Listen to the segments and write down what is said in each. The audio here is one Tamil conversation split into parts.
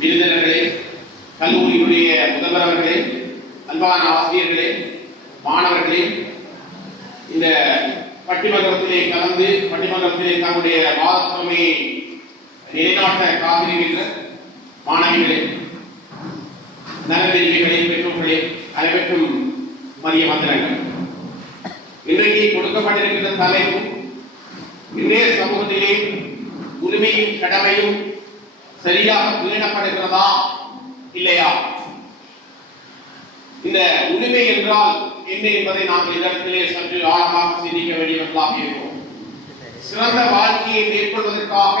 விருந்தினர்களே, கல்லூரியுடைய முதல்வர் அவர்களே, அன்பான ஆசிரியர்களே, மாணவர்களே, இந்த பட்டிமன்றத்திலே கலந்து பட்டிமன்றத்திலே தன்னுடைய வாதத்திறமையை நிலைநாட்ட காத்திருக்கின்ற மாணவிகளே, நலவிரிவுகளே, பெற்றோர்களே, அனைவருக்கும் மதிய வந்தனங்கள். இன்றைக்கு கொடுக்கப்பட்டிருக்கின்ற தலைப்பு இன்றைய சமூகத்திலே உரிமையும் கடமையும் சரியாக பேணப்படுகிறதா இல்லையா? இந்த உரிமை என்றால் என்ன என்பதை நாங்கள் இடத்திலே சற்று ஆழமாக சிந்திக்க வேண்டியவர்களாக இருக்கிறோம். சிறந்த வாழ்க்கையை மேற்கொள்வதற்காக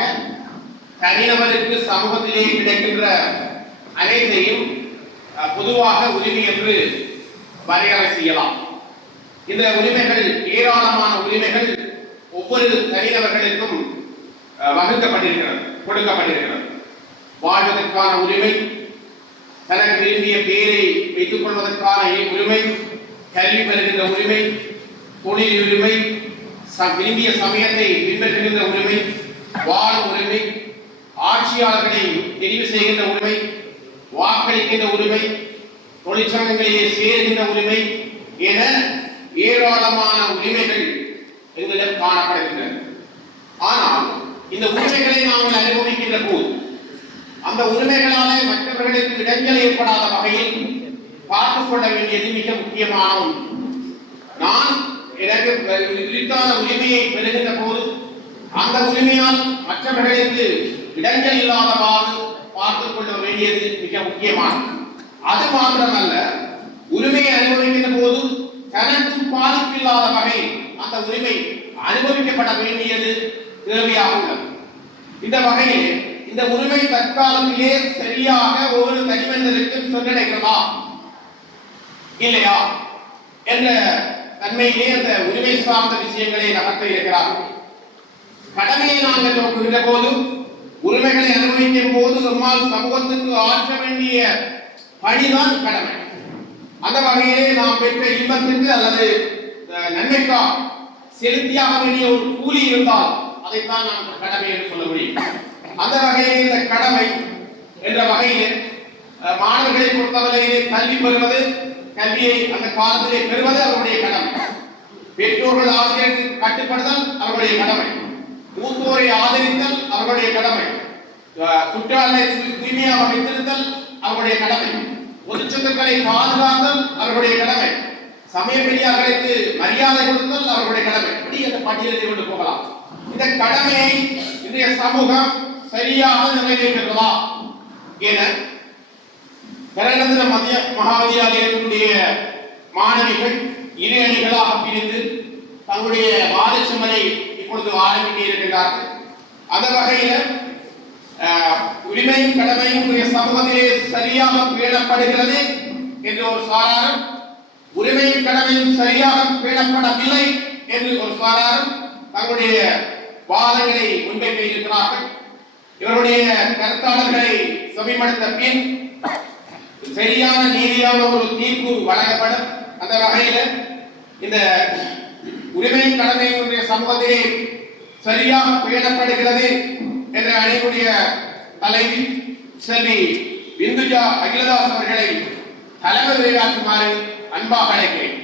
தனிநபருக்கு சமூகத்திலே கிடைக்கின்ற அனைத்தையும் பொதுவாக உரிமை என்று வரையறை செய்யலாம். இந்த உரிமைகள், ஏராளமான உரிமைகள் ஒவ்வொரு தனிநபர்களுக்கும் வகுக்கப்பட்டிருக்கிறது, கொடுக்கப்பட்டிருக்கிறது. வாழ்வதற்கான உரிமை, தனக்கு விரும்பிய பேரை வைத்துக் கொள்வதற்கான உரிமை, கல்வி பெறுகின்ற உரிமை, தொழில் உரிமை, விரும்பிய சமயத்தை பின்பற்றுகின்ற உரிமை, வாழும் உரிமை, ஆட்சியாளர்களை தெரிவு செய்கின்ற உரிமை, வாக்களிக்கின்ற உரிமை, தொழிற்சங்கங்களிலே சேருகின்ற உரிமை என ஏராளமான உரிமைகள் எங்களிடம் காணப்படுகின்றன. ஆனால் இந்த உரிமைகளை நாங்கள் அனுபவிக்கின்ற போது அந்த உரிமைகளாலே மற்றவர்களுக்கு இடைஞ்சல் ஏற்படாத வகையில் பார்த்துக் கொள்ள வேண்டியது மிக முக்கியமான ஒன்று. நான் எனக்கு உரித்தான உரிமையை பெறுகின்ற போது அந்த உரிமையால் மற்றவர்களுக்கு இடைஞ்சல் இல்லாதவாறு பார்த்துக் கொள்ள வேண்டியது மிக முக்கியமானது. அது மாத்திரமல்ல, உரிமையை அனுபவிக்கின்ற போது தனக்கு பாதிப்பில்லாத வகையில் அந்த உரிமை அனுபவிக்கப்பட வேண்டியது தேவையாக உள்ளது. இந்த வகையில் இந்த உரிமை தற்காலத்திலே சரியாக ஒவ்வொரு தனிமனிதருக்கும் சென்றடைகிறதா இல்லையா என்ற தன்மையிலே அந்த உரிமை சார்ந்த விஷயங்களை நகர்த்த இருக்கிறார்கள். கடமையை நாங்கள் நோக்குகின்ற போது, உரிமைகளை அனுபவிக்கும் போது நம்மால் சமூகத்துக்கு ஆற்ற வேண்டிய பணிதான் கடமை. அந்த வகையிலே நாம் பெற்ற இன்பத்திற்கு அல்லது நன்மைக்காக செலுத்தியாக வேண்டிய ஒரு கூலி இருந்தால் அதைத்தான் நாம் கடமை என்று சொல்ல முடியும். அந்த வகையிலே இந்த கடமை என்ற வகையில் மாணவர்களை பொறுத்தவரையிலே கல்வி பெறுவது, கல்வியை அந்த காலத்திலே பெறுவது அவருடைய கடமை. பெற்றோர்கள் ஆசிரியர்கள் கட்டுப்படுதல் அவருடைய கடமை. மூத்தோரை ஆதரித்தல் அவருடைய கடமை. சுற்றாலை தூய்மையாக வைத்திருத்தல் அவருடைய கடமை. பொது சொத்துக்களை பாதுகாத்தல் அவருடைய கடமை. சமய பெரியார்களுக்கு மரியாதை கொடுத்தல் அவருடைய கடமை. இப்படி அந்த பட்டியலை கொண்டு போகலாம். இந்த கடமையை இன்றைய சமூகம் சரியாக நிறைவேற்றுகிறதா என பெரண்டந்திர மத்திய மகாவித்யாலயத்தினுடைய மாணவிகள் இரு அணிகளாக பிரிந்து தங்களுடைய வாதச்சுமலை இப்பொழுது ஆரம்பிக்க இருக்கின்றார்கள். அந்த வகையில் உரிமையும் கடமையும் சமூகத்திலே சரியாக பேணப்படுகிறது என்று ஒரு சாராரும், உரிமையும் கடமையும் சரியாக பேணப்படவில்லை என்று ஒரு சாராரும் தங்களுடைய வாதங்களை முன்வைக்க இருக்கிறார்கள். இவருடைய கருத்தாளர்களை செவிமடுத்த பின் சரியான நீதியான ஒரு தீர்ப்பு வழங்கப்படும். அந்த வகையில் இந்த உரிமையும் கடமையும் சமூகத்திலே சரியாக பேணப்படுகிறது என்ற அணியுடைய தலைவி செல்வி பிந்துஜா அகிலதாஸ் அவர்களை தலைமை உரையாற்றுமாறு அன்பாக அழைக்கிறேன்.